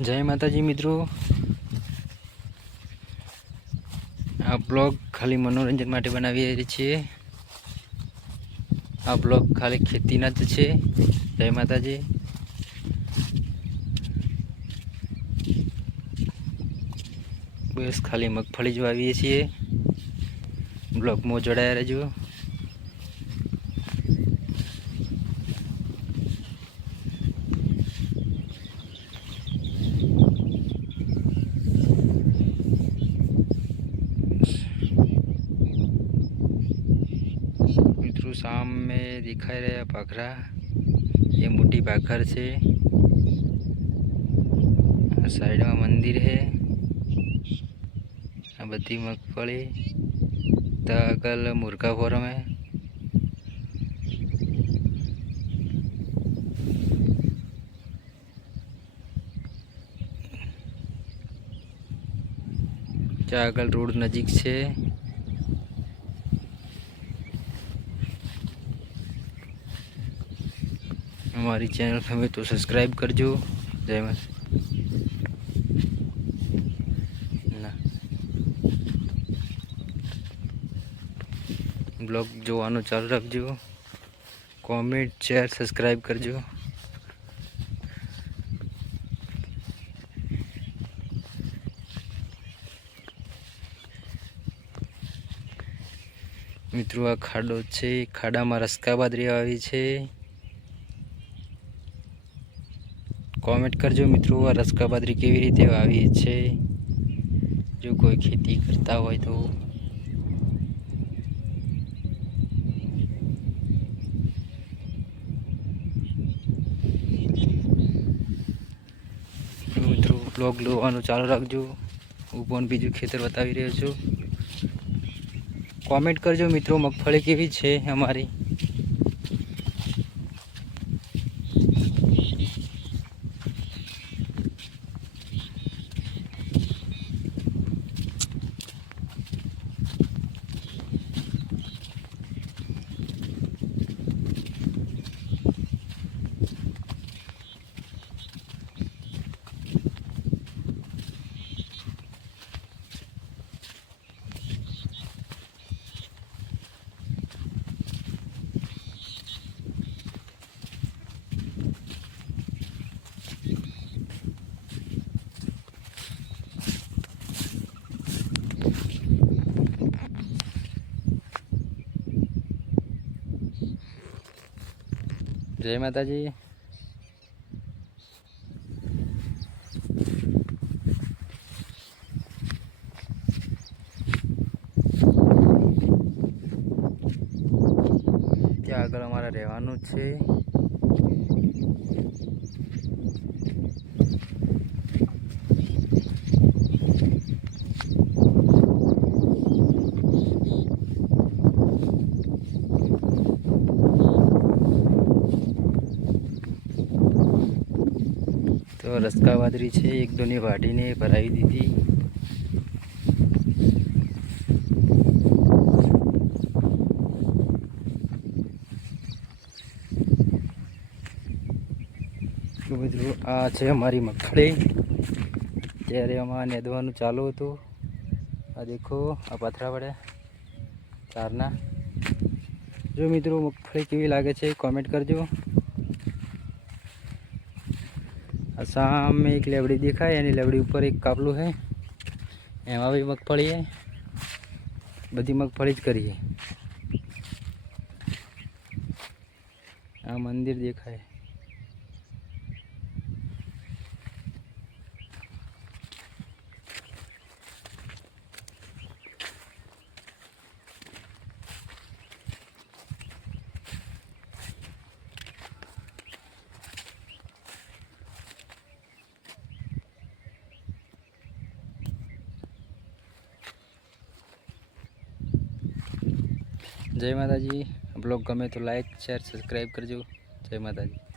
जय माताजी मित्रों। आ ब्लॉग खाली मनोरंजन माटे बनावी छीए। आ ब्लॉग खाली खेतीना ज छे। जय माताजी। बस खाली मगफળી ज वावीए छीए। ब्लॉग में जोड़ाया रहेजो। मित्रों सामने दिखाई रहा पाखरा, ये मोटी पाखर है। साइड में मंदिर है। आ बधी मगफળી तगल मुर्गा फॉर्म है। आगल रोड नजीक है। हमारी चैनल हमें तो सब्सक्राइब करजो। जय माता। ब्लॉग जोवानुं चालू रखजो। कॉमेंट शेयर सब्सक्राइब करजो। मित्रों आ खाडो छे। खाडा में रस्का बादरी आवी छे। कॉमेंट करजो मित्रों, आ रस्का बादरी केवी रीते वावी छे। जो कोई खेती करता होय तो मित्रों ब्लॉग जोवानुं चालू राखजो। हूँ पण बीजू खेतर बतावी रह्यो छुं। कॉमेंट करजो मित्रों, मगफળી केवी छे अमारी। जय माताजी। ત્યાં આગળ અમારે રહેવાનું જ છે। तो रस्का बादरी छे, एक दोनी वाढ़ीने भरावी दीधी। तो मित्रों आ छे हमारी मगफળી। त्यारे अमारे नेदवानुं चालू हतुं। आ देखो आ पथरा पड़े तारना। जो मित्रों मगफળી केवी लागे छे कॉमेंट करजो। सामने एक लेवड़ी दिखाय, एनी लेवड़ी ऊपर एक कापलू है, एमां भी मगफળી है। बधी मगफળી ज करी है। आ मंदिर देखाय। जय माताजी। ब्लॉग गमे तो लाइक शेयर सब्सक्राइब करजो। जय माताजी।